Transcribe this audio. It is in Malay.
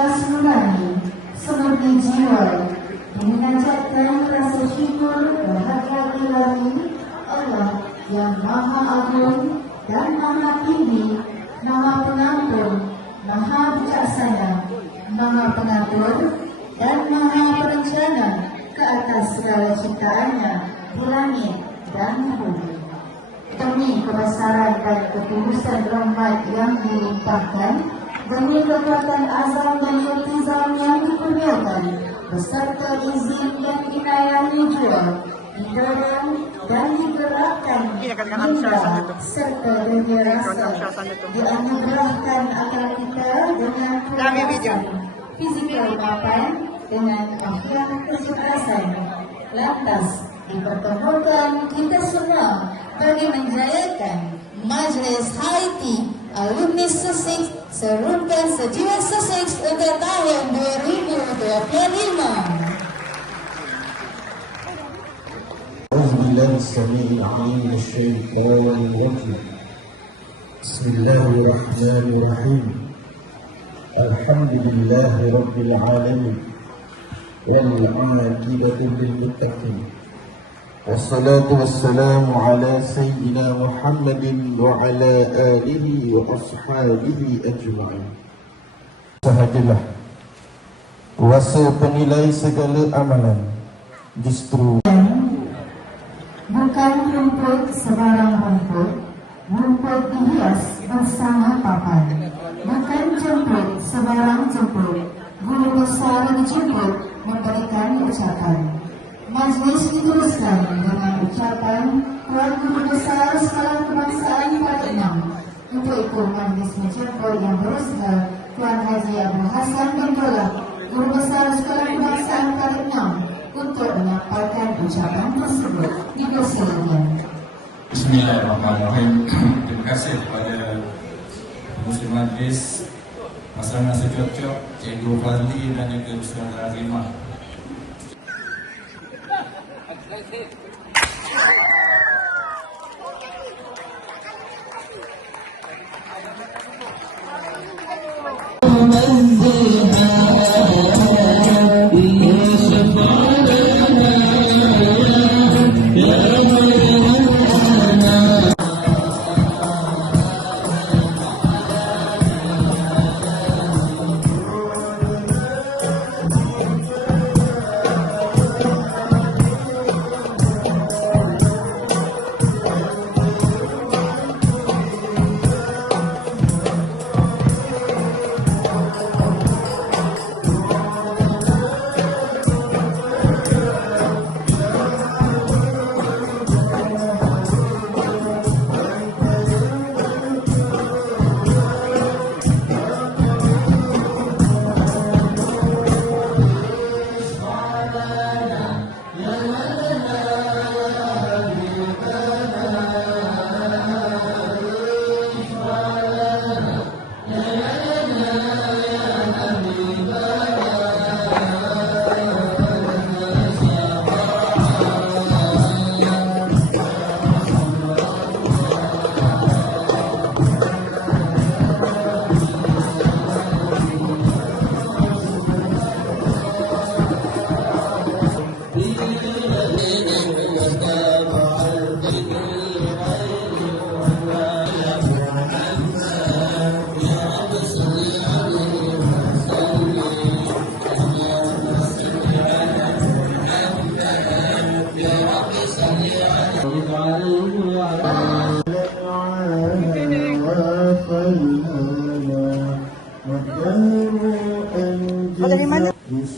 ikhlas nurani, semurni jiwa, memanjatkan rasa syukur bahagia ilahi Allah yang Maha Agung dan Maha Tinggi, Maha Pengampun, Maha Bijaksana, Maha Pengatur dan Maha Perencana ke atas segala ciptaannya di langit dan bumi. Demi kebesaran dan ketulusan rahmat yang dilimpahkan, demi kekuatan azam dan iltizam yang dikurniakan, beserta izin dan inayahi jua, didorong dan digerakkan hingga serta dunia rasa dianugerahkan agar kita dengan kecerdasan fizikal mapan dengan akhir kecerdasan. Lantas dipertemukan kita semua bagi menjayakan Majlis Haiti Alumni Sussex Serumpan Sejiwa Sussex untuk tahun 2025. أعوذ بالله السميع العليم من الشيطان الرجيم. بسم الله الرحمن الرحيم. الحمد لله رب العالمين والعاقبة للمتقين والصلاة والسلام على سيدنا محمد وعلى آله وأصحابه أجمعين. Sahajalah kuasa penilai segala amalan justru bukan rumput sebarang rumput, rumput dihias bersama papan. Bukan jemput sebarang jemput, guru besar dijemput memberikan ucapan. Majlis diteruskan dengan ucapan Tuan Guru Besar Sekolah Kebangsaan Paling Enam. Untuk itu majlis menjemput yang berusaha Tuan Haji Abdul Hasan bin Dollah, Guru Besar Sekolah Kebangsaan Paling Enam, untuk menyampaikan ucapan tersebut. Dipersilakan. Bismillahirrahmanirrahim. Terima kasih kepada Muslim Majlis, Masyarakat Secocok, Cikgu Fadli dan juga Saudara Azimah. والدهر أنجز